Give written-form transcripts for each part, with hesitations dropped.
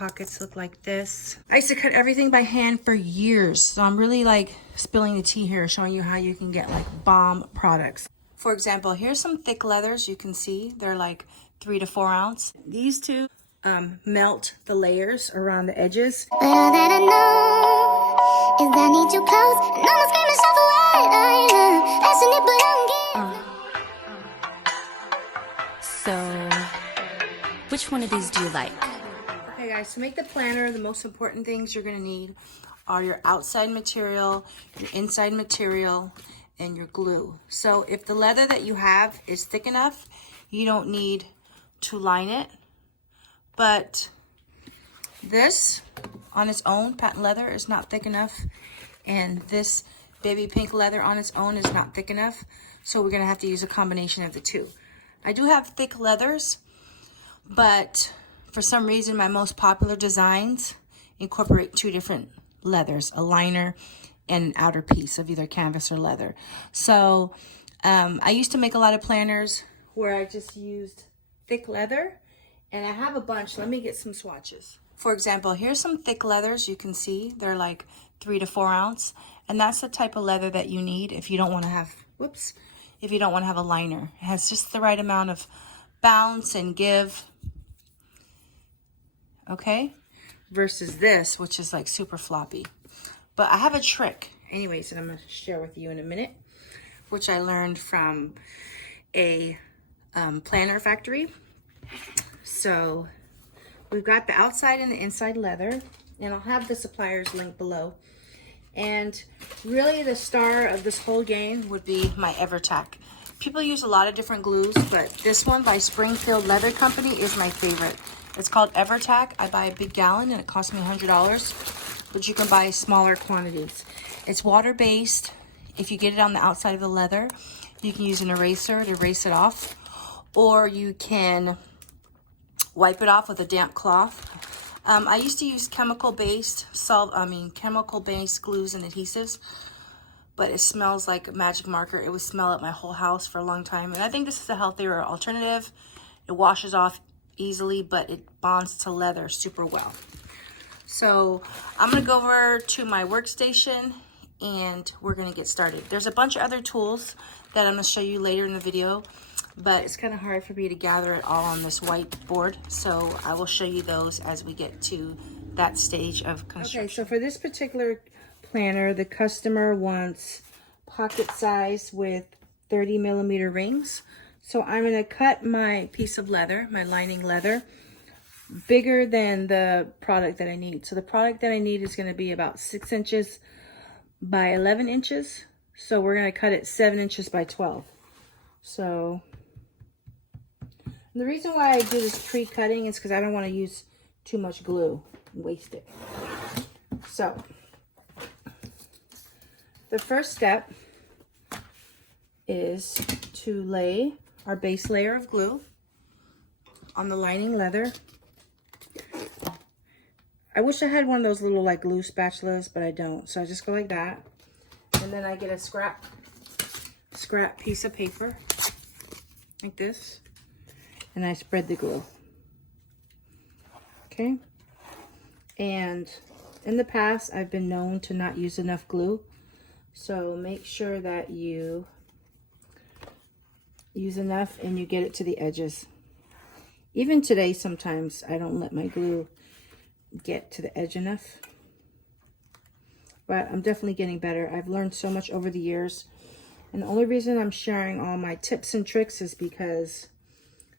pockets look like this. I used to cut everything by hand for years, so I'm really like spilling the tea here, showing you how you can get like bomb products. For example, here's some thick leathers. You can see they're like 3 to 4 ounce. These two melt the layers around the edges. But all that I know is I need you close, and I'm screaming shout for what passionate, but I don't get. So, which one of these do you like? Okay guys, to make the planner, the most important things you're gonna need are your outside material, your inside material, and your glue. So if the leather that you have is thick enough, you don't need to line it. But this on its own, patent leather, is not thick enough. And this baby pink leather on its own is not thick enough. So we're gonna have to use a combination of the two. I do have thick leathers, but for some reason my most popular designs incorporate 2 different leathers, a liner and an outer piece of either canvas or leather. So I used to make a lot of planners where I just used thick leather, and I have a bunch. Let me get some swatches. For example, here's some thick leathers. You can see they're like 3 to 4 ounce, and that's the type of leather that you need if you don't want to have, if you don't want to have a liner. It has just the right amount of bounce and give, okay, versus this, which is like super floppy. But I have a trick anyways that I'm going to share with you in a minute, which I learned from a planner factory. So we've got the outside and the inside leather, and I'll have the suppliers linked below. And really the star of this whole game would be my Evertac. People use a lot of different glues, but this one by Springfield Leather Company is my favorite. It's called Evertac. I buy a big gallon and it costs me $100, but you can buy smaller quantities. It's water-based. If you get it on the outside of the leather, you can use an eraser to erase it off, or you can wipe it off with a damp cloth. I used to use chemical-based glues and adhesives, but it smells like a magic marker. It would smell up my whole house for a long time, and I think this is a healthier alternative. It washes off easily, but it bonds to leather super well. So I'm gonna go over to my workstation and we're gonna get started. There's a bunch of other tools that I'm gonna show you later in the video, but it's kind of hard for me to gather it all on this whiteboard, so I will show you those as we get to that stage of construction. Okay, so for this particular planner, the customer wants pocket size with 30 millimeter rings. So I'm going to cut my piece of leather, my lining leather, bigger than the product that I need. So the product that I need is going to be about 6 inches by 11 inches. So we're going to cut it 7 inches by 12. So the reason why I do this pre-cutting is because I don't want to use too much glue and waste it. So the first step is to lay our base layer of glue on the lining leather. I wish I had one of those little like glue spatulas, but I don't. So I just go like that. And then I get a scrap piece of paper like this. And I spread the glue. Okay. And in the past, I've been known to not use enough glue. So make sure that you use enough and you get it to the edges. Even today, sometimes I don't let my glue get to the edge enough. But I'm definitely getting better. I've learned so much over the years. And the only reason I'm sharing all my tips and tricks is because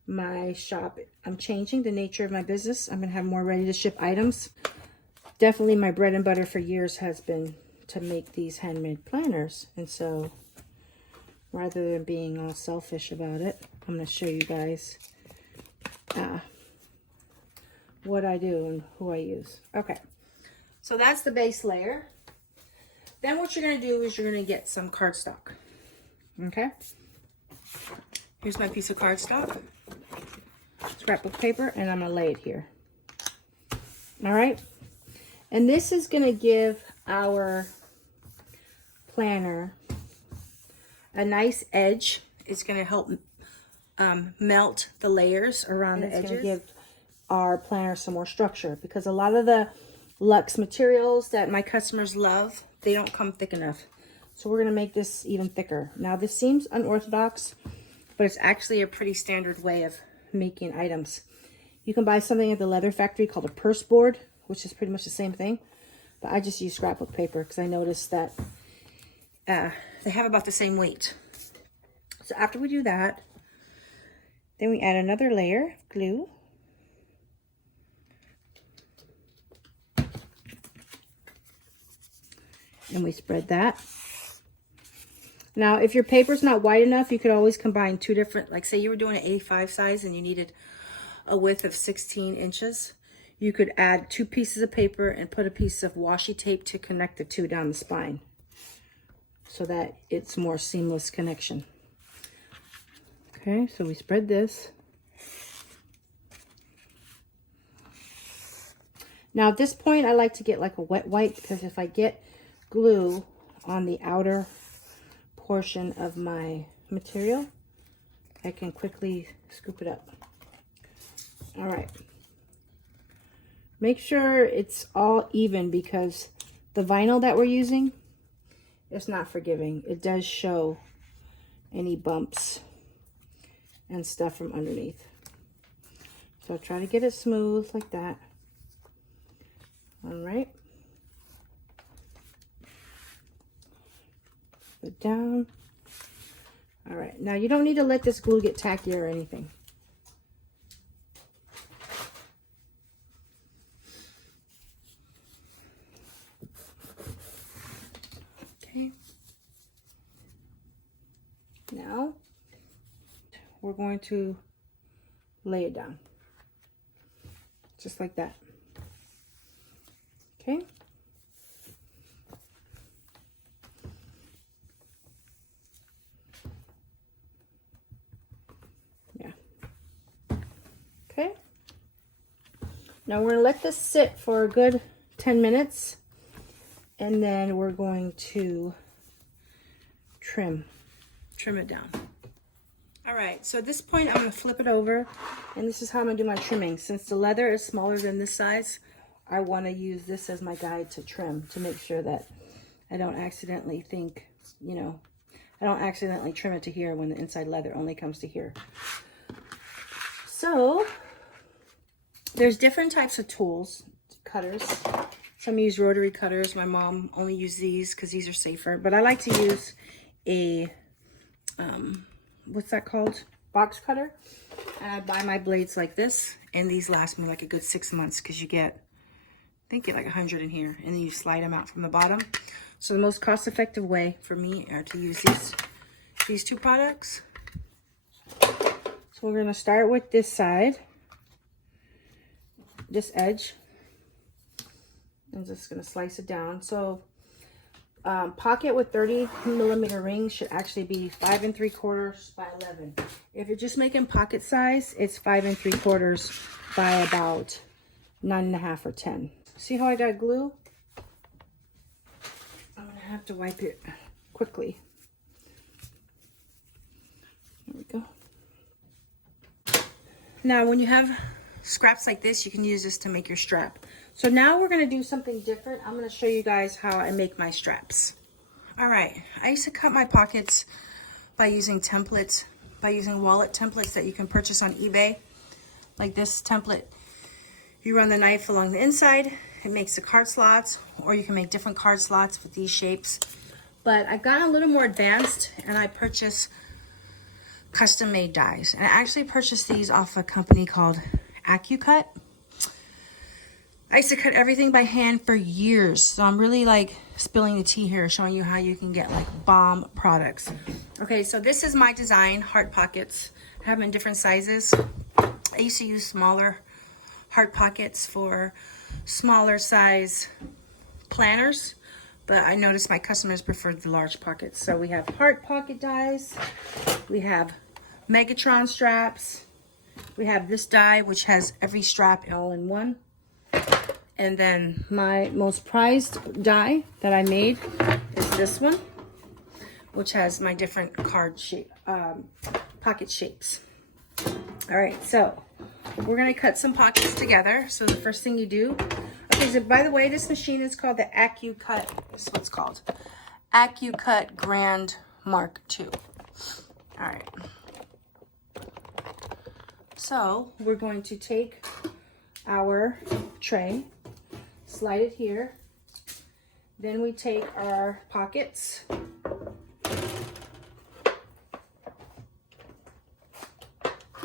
my shop, I'm changing the nature of my business. I'm going to have more ready to ship items. Definitely my bread and butter for years has been to make these handmade planners. And so rather than being all selfish about it, I'm going to show you guys what I do and who I use. Okay, so that's the base layer. Then what you're going to do is you're going to get some cardstock. Okay, here's my piece of cardstock, scrapbook paper, and I'm going to lay it here. All right, and this is going to give our planner a nice edge. It's going to help melt the layers around the edges. It's going to give our planner some more structure, because a lot of the luxe materials that my customers love, they don't come thick enough. So we're going to make this even thicker. Now this seems unorthodox, but it's actually a pretty standard way of making items. You can buy something at the leather factory called a purse board, which is pretty much the same thing. But I just use scrapbook paper because I noticed that they have about the same weight. So after we do that, then we add another layer of glue. And we spread that. Now, if your paper's not wide enough, you could always combine two different, like say you were doing an A5 size and you needed a width of 16 inches. You could add 2 pieces of paper and put a piece of washi tape to connect the two down the spine so that it's more seamless connection. Okay, so we spread this. Now at this point, I like to get like a wet wipe, because if I get glue on the outer portion of my material, I can quickly scoop it up. All right. Make sure it's all even, because the vinyl that we're using is not forgiving. It does show any bumps and stuff from underneath. So try to get it smooth like that. All right. Put it down. All right. Now you don't need to let this glue get tacky or anything. Okay. Now we're going to lay it down. Just like that. Okay. Yeah. Okay. Now we're going to let this sit for a good 10 minutes. And then we're going to trim it down. All right, so at this point, I'm going to flip it over. And this is how I'm going to do my trimming. Since the leather is smaller than this size, I want to use this as my guide to trim, to make sure that I don't accidentally think, you know, I don't accidentally trim it to here when the inside leather only comes to here. So there's different types of tools, cutters. Some use rotary cutters. My mom only used these because these are safer. But I like to use a, what's that called? Box cutter. And I buy my blades like this. And these last me like a good 6 months, because you get, I think you get like 100 in here. And then you slide them out from the bottom. So the most cost-effective way for me are to use these two products. So we're going to start with this side. This edge. I'm just going to slice it down. So pocket with 30mm rings should actually be 5 3/4 by 11. If you're just making pocket size, it's 5 3/4 by about 9.5 or 10. See how I got glue? I'm going to have to wipe it quickly. There we go. Now when you have scraps like this, you can use this to make your strap. So now we're going to do something different. I'm going to show you guys how I make my straps. All right, I used to cut my pockets by using templates, by using wallet templates that you can purchase on eBay. Like this template, you run the knife along the inside, it makes the card slots, or you can make different card slots with these shapes. But I've gotten a little more advanced, and I purchase custom made dies. And I actually purchased these off a company called AccuCut. I used to cut everything by hand for years, so I'm really like spilling the tea here, showing you how you can get like bomb products. Okay, so this is my design, heart pockets. I have them in different sizes. I used to use smaller heart pockets for smaller size planners, but I noticed my customers preferred the large pockets. So we have heart pocket dies, we have Megatron straps, we have this die which has every strap all in one. And then my most prized die that I made is this one, which has my different card shape, pocket shapes. All right, so we're gonna cut some pockets together. So the first thing you do, okay, so by the way, this machine is called the AccuCut, this is what it's called. AccuCut Grand Mark II. All right. So we're going to take our tray, slide it here. Then we take our pockets.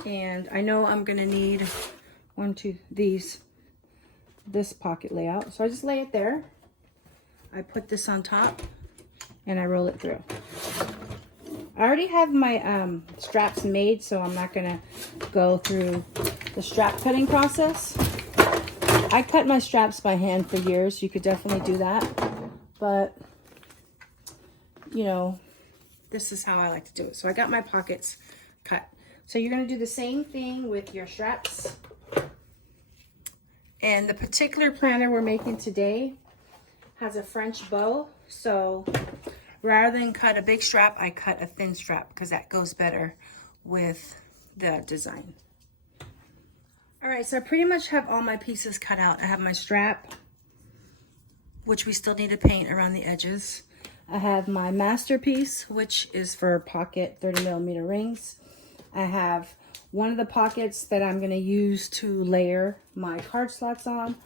And I know I'm gonna need this pocket layout. So I just lay it there. I put this on top and I roll it through. I already have my straps made, so I'm not gonna go through the strap cutting process. I cut my straps by hand for years. You could definitely do that. But, you know, this is how I like to do it. So I got my pockets cut. So you're going to do the same thing with your straps. And the particular planner we're making today has a French bow. So rather than cut a big strap, I cut a thin strap because that goes better with the design. All right, so I pretty much have all my pieces cut out. I have my strap, which we still need to paint around the edges. I have my masterpiece, which is for pocket 30mm rings. I have one of the pockets that I'm going to use to layer my card slots on.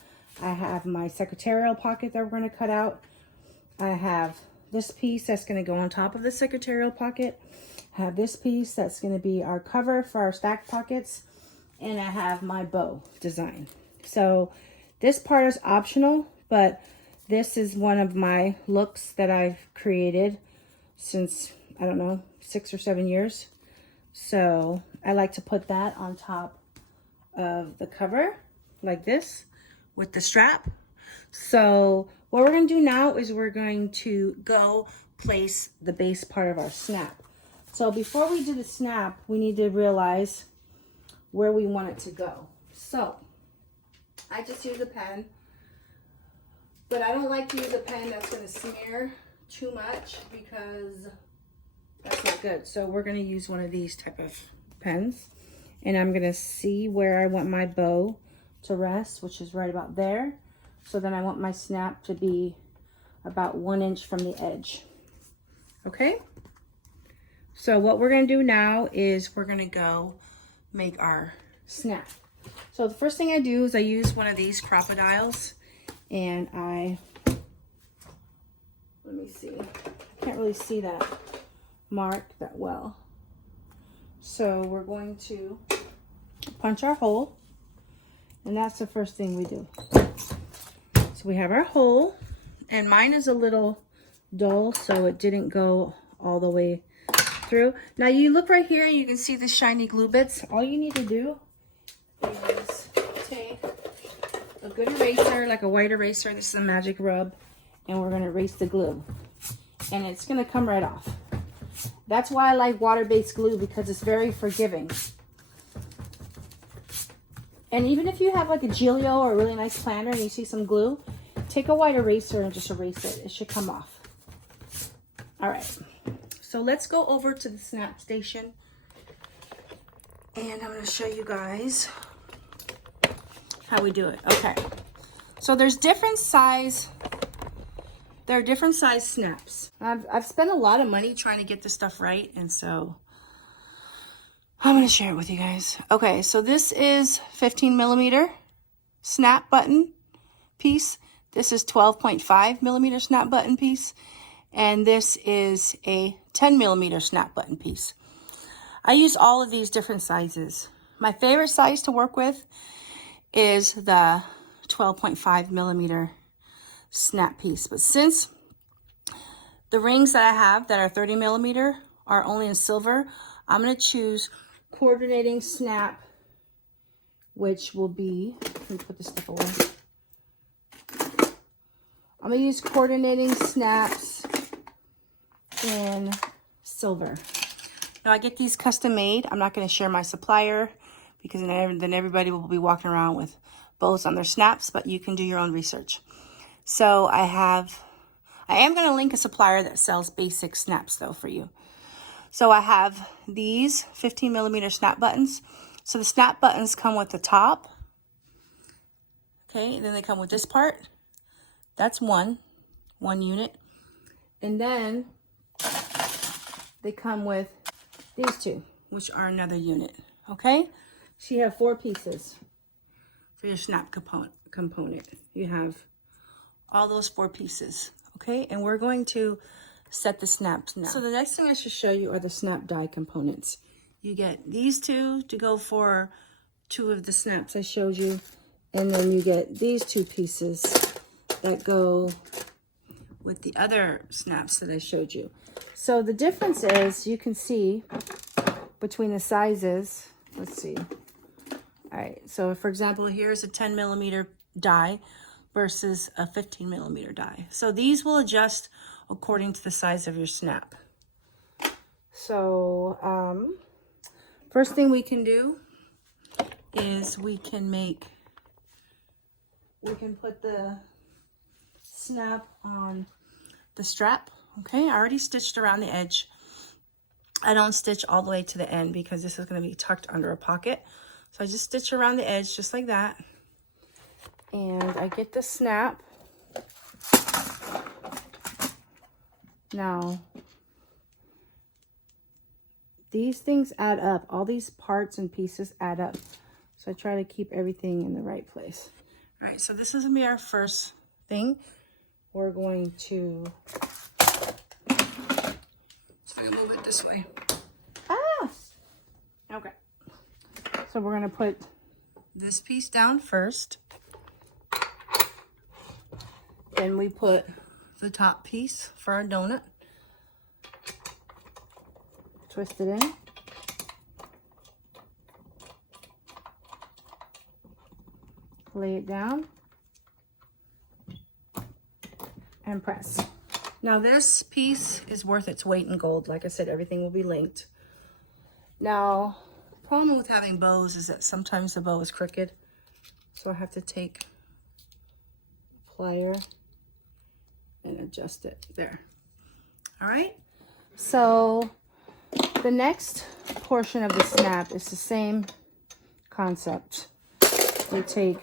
I have my secretarial pocket that we're going to cut out. I have this piece that's going to go on top of the secretarial pocket. I have this piece that's going to be our cover for our stacked pockets. And I have my bow design. So this part is optional, but this is one of my looks that I've created since, I don't know, 6 or 7 years. So I like to put that on top of the cover like this with the strap. So what we're going to do now is we're going to go place the base part of our snap. So before we do the snap, we need to realize where we want it to go. So I just use a pen, but I don't like to use a pen that's going to smear too much because that's not good. So we're going to use one of these type of pens, and I'm going to see where I want my bow to rest, which is right about there. So then I want my snap to be about 1 inch from the edge. Okay? So what we're going to do now is we're going to go make our snap. So the first thing I do is I use one of these crocodiles, and let me see, I can't really see that mark that well. So we're going to punch our hole, and that's the first thing we do. So we have our hole, and mine is a little dull, so it didn't go all the way through. Now you look right here and you can see the shiny glue bits. All you need to do is take a good eraser, like a white eraser. This is a magic rub, and we're going to erase the glue, and it's going to come right off. That's why I like water-based glue, because it's very forgiving. And even if you have like a Gillio or a really nice planner and you see some glue, take a white eraser and just erase it. It should come off. All right. So let's go over to the snap station, and I'm going to show you guys how we do it. Okay. So there are different size snaps. I've spent a lot of money trying to get this stuff right, and so I'm going to share it with you guys. Okay, so this is 15mm snap button piece. This is 12.5mm snap button piece. And this is a 10mm snap button piece. I use all of these different sizes. My favorite size to work with is the 12.5mm snap piece. But since the rings that I have that are 30mm are only in silver, I'm going to choose coordinating snap, which will be, let me put this stuff away. I'm going to use coordinating snaps in silver. Now I get these custom made. I'm not going to share my supplier because then everybody will be walking around with bows on their snaps, but you can do your own research. So I am going to link a supplier that sells basic snaps though for you. So I have these 15mm snap buttons. So the snap buttons come with the top. Okay, and then they come with this part. That's one unit. And then they come with these two, which are another unit. Okay, so you have 4 pieces for your snap component. You have all those 4 pieces. Okay, and we're going to set the snaps now. So the next thing I should show you are the snap die components. You get these 2 to go for 2 of the snaps I showed you. And then you get these 2 pieces that go with the other snaps that I showed you. So the difference is, you can see between the sizes. Let's see. All right, so for example, here's a 10 millimeter die versus a 15 millimeter die. So these will adjust according to the size of your snap. So first thing we can do is we can put the snap on the strap. Okay, I already stitched around the edge. I don't stitch all the way to the end because this is going to be tucked under a pocket. So I just stitch around the edge just like that. And I get the snap. Now, these things add up. All these parts and pieces add up. So I try to keep everything in the right place. All right, so this is going to be our first thing. We're going to move it this way. Ah! Okay. So we're going to put this piece down first. Then we put the top piece for our donut. Twist it in. Lay it down. And press. Now this piece is worth its weight in gold. Like I said, everything will be linked. Now, the problem with having bows is that sometimes the bow is crooked. So I have to take a plier and adjust it there. All right. So the next portion of the snap is the same concept. We take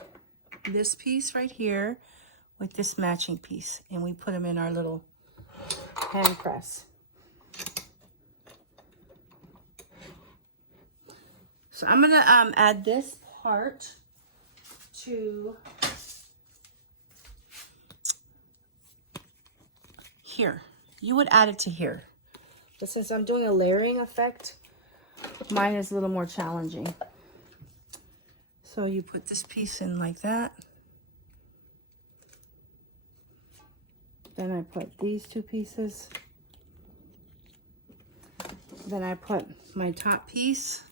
this piece right here with this matching piece, and we put them in our little hand press. So I'm gonna add this part to here. You would add it to here. But since I'm doing a layering effect, mine is a little more challenging. So you put this piece in like that. Then I put these 2 pieces. Then I put my top piece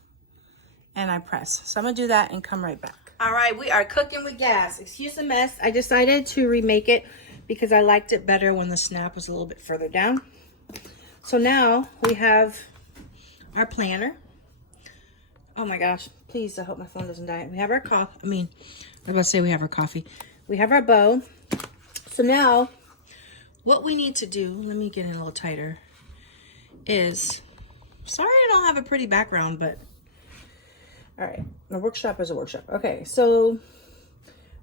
and I press. So I'm gonna do that and come right back. All right, we are cooking with gas. Excuse the mess. I decided to remake it because I liked it better when the snap was a little bit further down. So now we have our planner. Oh my gosh, please, I hope my phone doesn't die. We have our coffee. I was about to say we have our coffee. We have our bow. So now, what we need to do, let me get in a little tighter, is, sorry I don't have a pretty background, but, all right, a workshop is a workshop. Okay, so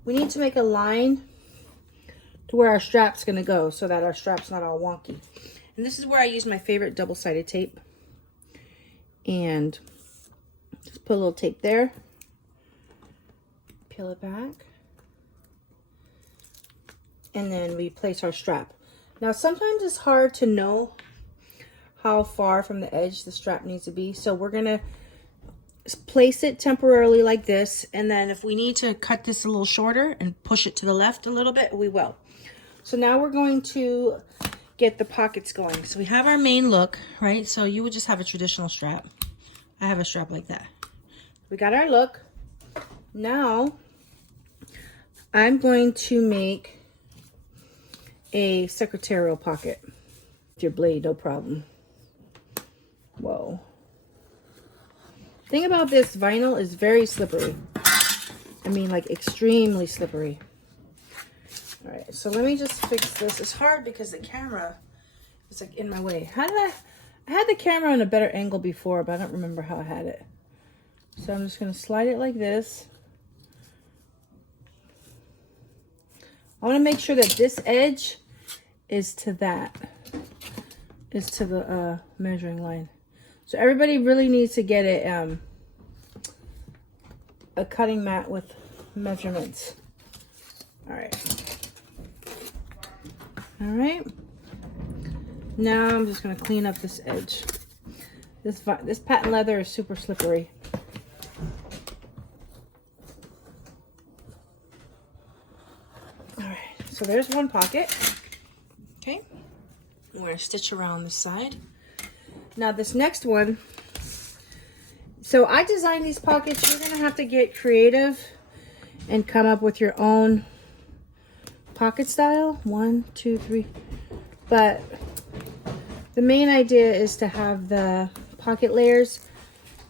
we need to make a line to where our strap's gonna go so that our strap's not all wonky. And this is where I use my favorite double-sided tape. And just put a little tape there. Peel it back. And then we place our strap. Now, sometimes it's hard to know how far from the edge the strap needs to be. So we're going to place it temporarily like this. And then if we need to cut this a little shorter and push it to the left a little bit, we will. So now we're going to get the pockets going. So we have our main look, right? So you would just have a traditional strap. I have a strap like that. We got our look. Now I'm going to make a secretarial pocket with your blade, no problem. Whoa. Thing about this vinyl is very slippery. I mean, like extremely slippery. All right, so let me just fix this. It's hard because the camera is like in my way. I had the camera on a better angle before, but I don't remember how I had it. So I'm just going to slide it like this. I want to make sure that this edge is to the measuring line. So everybody really needs to get a cutting mat with measurements. All right. Now I'm just going to clean up this edge. This patent leather is super slippery. All right, so there's one pocket. Okay, we're going to stitch around the side. Now this next one, so I designed these pockets. You're going to have to get creative and come up with your own pocket style. 1, 2, 3. But the main idea is to have the pocket layers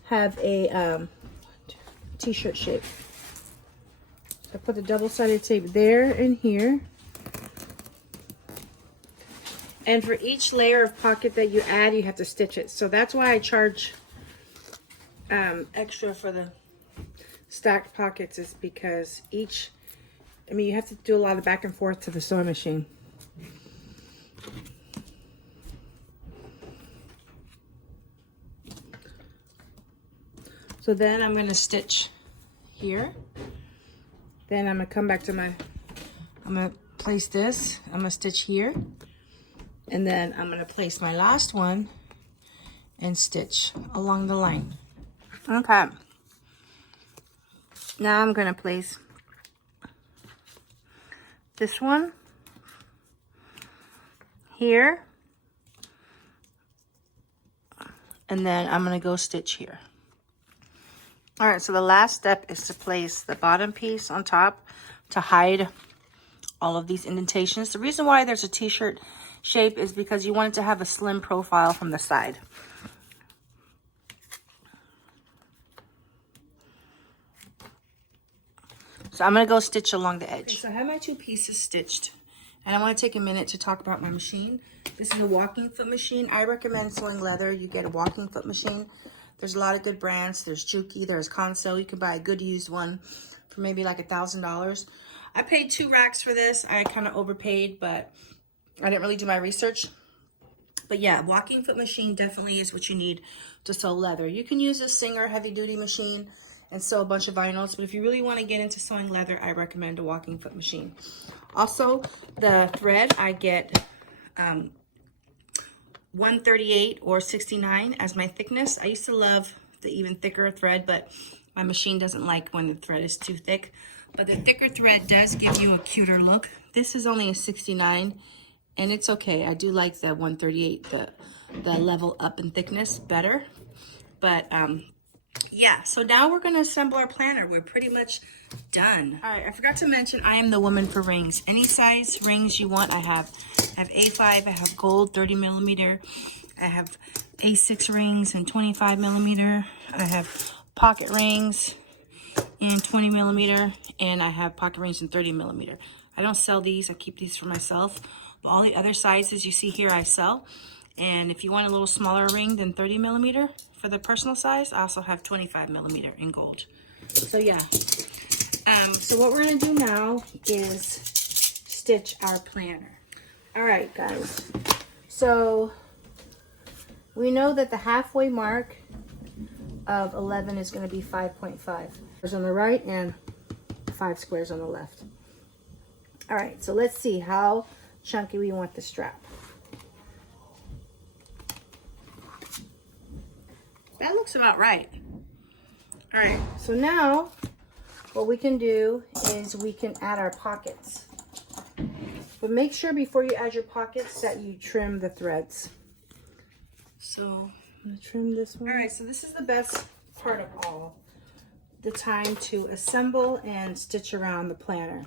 have a t-shirt shape. So I put the double-sided tape there and here. And for each layer of pocket that you add, you have to stitch it. So that's why I charge extra for the stacked pockets, is because you have to do a lot of back and forth to the sewing machine. So then I'm going to stitch here. Then I'm going to come back to I'm going to place this. I'm going to stitch here. And then I'm going to place my last one and stitch along the line. Okay. Now I'm going to place this one here. And then I'm going to go stitch here. All right, so the last step is to place the bottom piece on top to hide all of these indentations. The reason why there's a t-shirt shape is because you want it to have a slim profile from the side. So I'm going to go stitch along the edge. Okay, so I have my two pieces stitched, and I want to take a minute to talk about my machine. This is a walking foot machine. I recommend sewing leather. You get a walking foot machine. There's a lot of good brands. There's Juki, there's Conseil. You can buy a good used one for maybe like $1,000. I paid 2 racks for this. I kind of overpaid, but I didn't really do my research. But yeah, walking foot machine definitely is what you need to sew leather. You can use a Singer heavy duty machine and sew a bunch of vinyls, but if you really want to get into sewing leather, I recommend a walking foot machine. Also, the thread, I get 138 or 69 as my thickness. I used to love the even thicker thread, but my machine doesn't like when the thread is too thick. But the thicker thread does give you a cuter look. This is only a 69, and it's okay. I do like the 138, the level up in thickness better. But yeah, so now we're going to assemble our planner. We're pretty much done. All right, I forgot to mention I am the woman for rings. Any size rings you want, I have. I have A5, I have gold 30 millimeter. I have A6 rings and 25 millimeter. I have pocket rings in 20 millimeter, and I have pocket rings in 30 millimeter. I don't sell these, I keep these for myself. But all the other sizes you see here, I sell. And if you want a little smaller ring than 30 millimeter for the personal size, I also have 25 millimeter in gold. So yeah. So what we're gonna do now is stitch our planner. All right, guys. So we know that the halfway mark of 11 is going to be 5.5 squares on the right and 5 squares on the left. All right, so let's see how chunky we want the strap. That looks about right. All right, so now what we can do is we can add our pockets. But make sure before you add your pockets that you trim the threads. So I'm gonna trim this one. All right, so this is the best part of all, the time to assemble and stitch around the planner.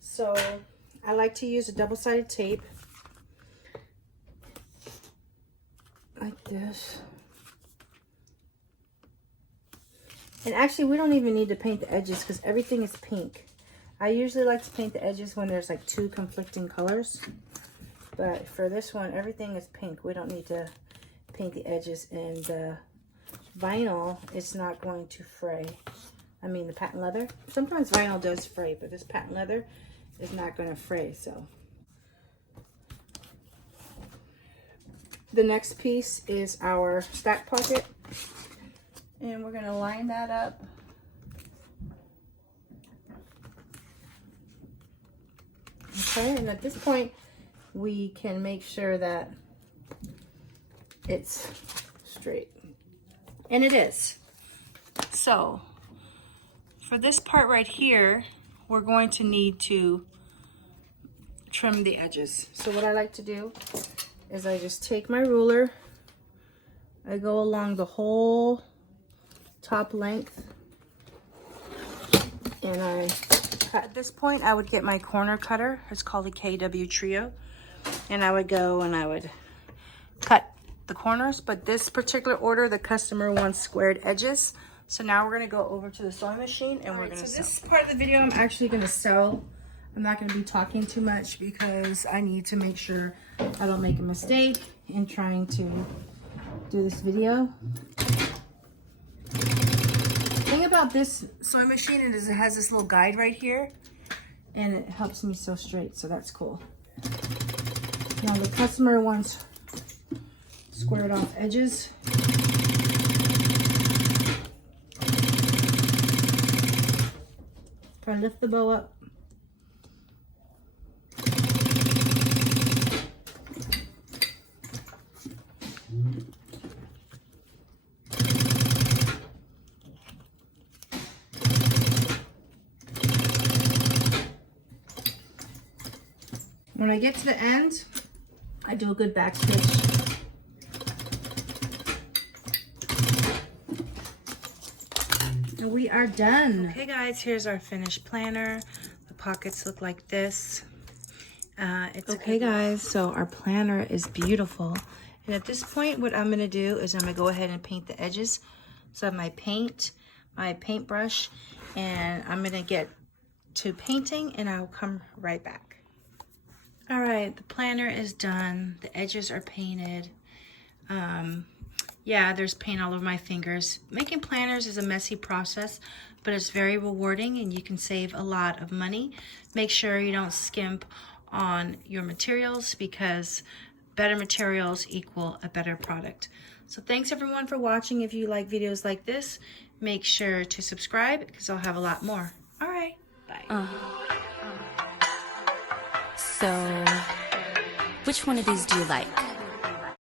So I like to use a double-sided tape like this. And actually, we don't even need to paint the edges because everything is pink. I usually like to paint the edges when there's like 2 conflicting colors. But for this one, everything is pink. We don't need to paint the edges and the vinyl, it's not going to fray. I mean the patent leather. Sometimes vinyl does fray, but this patent leather is not going to fray. So the next piece is our stack pocket, and we're going to line that up. Okay, and at this point we can make sure that it's straight, and it is. So for this part right here, we're going to need to trim the edges. So what I like to do is I just take my ruler, I go along the whole top length, and I cut. At this point I would get my corner cutter. It's called a KW Trio, and I would go and I would cut the corners, but this particular order the customer wants squared edges. So now we're going to go over to the sewing machine, and we're going to sew. This part of the video I'm actually going to sew. I'm not going to be talking too much because I need to make sure I don't make a mistake in trying to do this video. The thing about this sewing machine is it has this little guide right here, and it helps me sew straight, so that's cool. Now the customer wants squared off edges. Try to lift the bow up. When I get to the end, I do a good back stitch. And we are done. Okay guys, here's our finished planner. The pockets look like this. Okay guys, so our planner is beautiful. And at this point, what I'm gonna do is I'm gonna go ahead and paint the edges. So I have my paintbrush, and I'm gonna get to painting and I'll come right back. All right, the planner is done. The edges are painted. Yeah, there's paint all over my fingers. Making planners is a messy process, but it's very rewarding and you can save a lot of money. Make sure you don't skimp on your materials, because better materials equal a better product. So thanks everyone for watching. If you like videos like this, make sure to subscribe because I'll have a lot more. All right, bye. So, which one of these do you like?